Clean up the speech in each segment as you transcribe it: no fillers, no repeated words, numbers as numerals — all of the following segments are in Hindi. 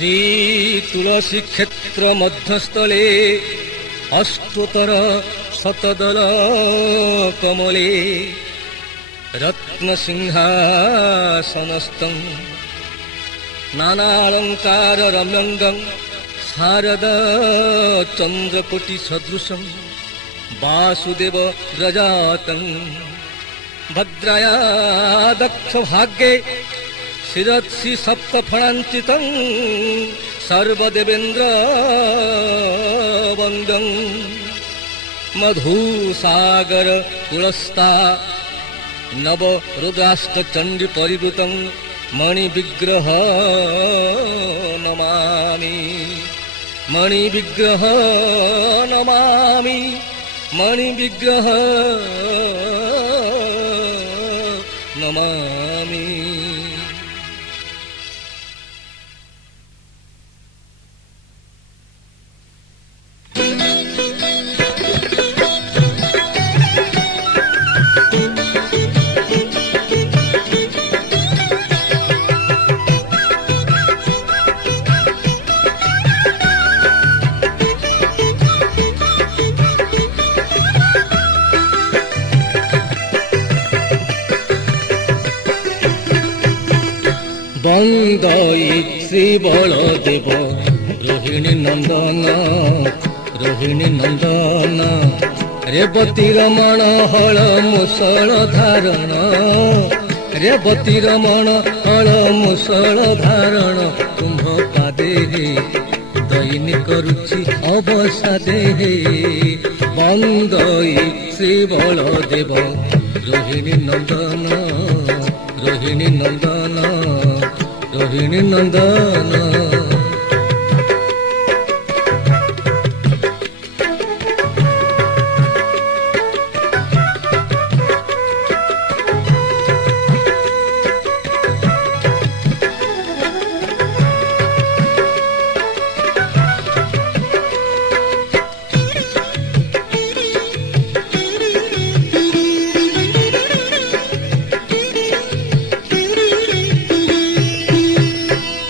श्री तुलसी क्षेत्र मध्यस्थले अष्टोत्तर शतदल कमले रत्न सिंहासनस्थं नानालंकार रम्यंगं शारद चंद्रकोटि सदृशं वासुदेव व्रजातं भद्रया दक्ष भाग्ये शिरत्सि सप्तफणान्वितं सर्वदेवेन्द्र वन्द्यं मधुसागर कुलस्था नव रुद्राष्ट चंडी परिवृतं मणि विग्रह नमामि मणि विग्रह नमामि मणि विग्रह नमामि। बंदई श्री बलदेव रोहिणी नंदन रोहिणी नंदन रेवती रमण हल मुसल धारण रेवती रमण हल मुसल धारण कुंभ पादे दैनिक रुचि अवसादे बंदई श्री बलदेव रोहिणी नंदन रोहिणी नंदन रोहिणी नंदन।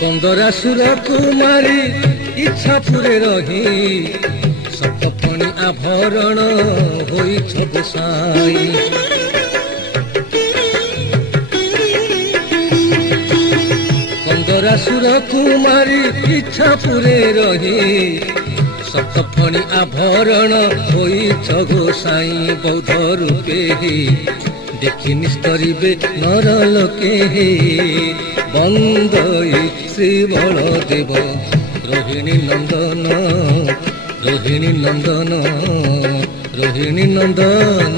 कंदरासुर कुमारी इच्छा पुरे रही सप्तफणी आभरण होई छगसाई कंदरासुर कुमारी इच्छा पुरे रही सप्तफणी आभरण होई छगसाई बौद्ध रूपे देखि निस्तरिबे नर लोके बंदई श्री बलदेव रोहिणी नंदन रोहिणी नंदन रोहिणी नंदन।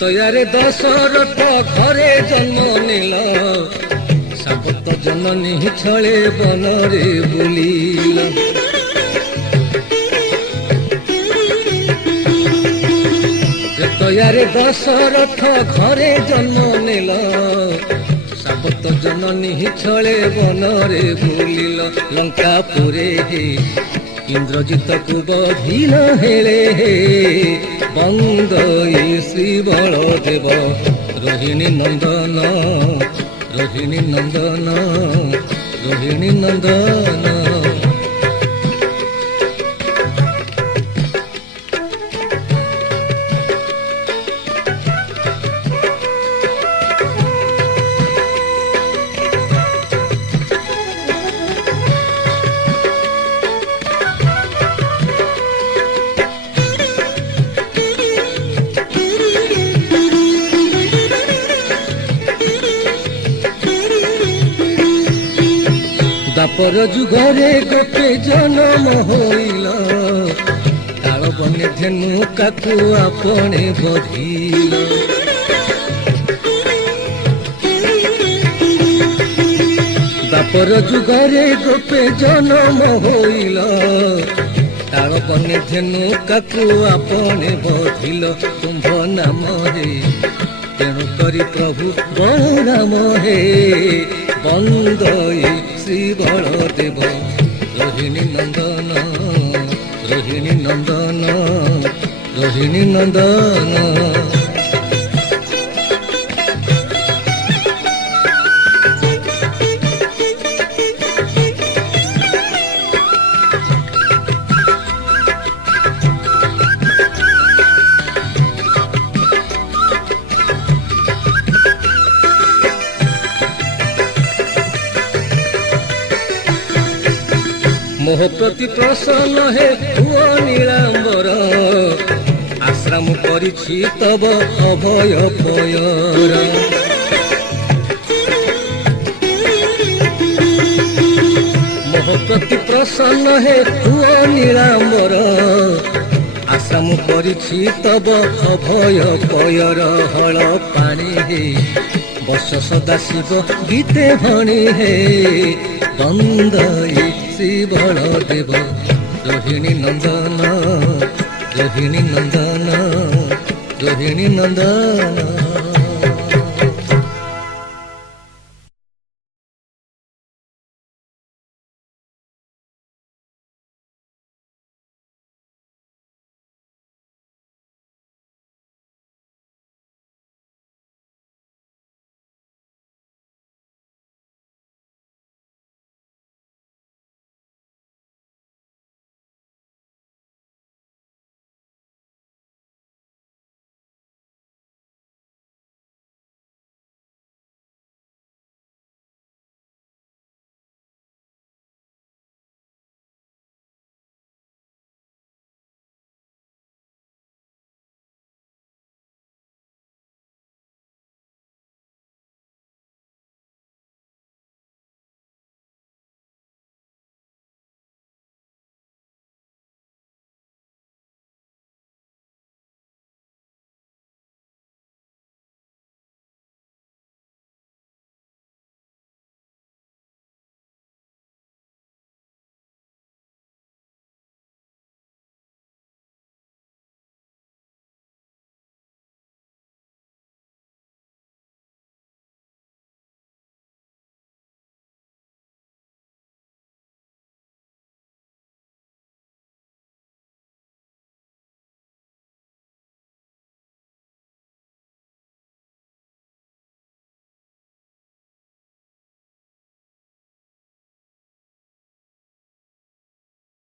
तयारे दशरथ घरे जन्म नेल सापत जननी छले बनरे बुलिल तयारे दशरथ घरे जन्म नेल सापत जननी छले बनरे बुलिल लंकापुरे इंद्रजित को बधिल हेले बंदई श्री बलदेव रोहिणी नंदन रोहिणी नंदन रोहिणी नंदन। द्वापर जुगरे गोटे जन्म होइल ताल बने धेनु काकु आपणे बधिल द्वापर जुगरे गोटे जन्म होइल ताल ବନେ ଧେନୁ କାକୁ ଆପନେ ବଧିଲ ତୁମ୍ଭ ନାମ ହେ ତେଣୁ କରି ପ୍ରଭୁ ବଳରାମ ହେ ବନ୍ଦଇ ଶ୍ରୀ ବଳଦେବ ରୋହିଣୀ ନନ୍ଦନ ରୋହିଣୀ ନନ୍ଦନ ରୋହିଣୀ ନନ୍ଦନ। मोह प्रति प्रसन्न हे हुओ नीलांबर आश्रम करिछि तब अभय पयर। मोह प्रति प्रसन्न हे हुओ नीलांबर आश्रम करिछि तब अभय पयर। हल पाणी हे बस सदा शिव गीते भणी हे बंदई श्री बलदेव रोहिणी नंदन रोहिणी नंदन रोहिणी नंदन।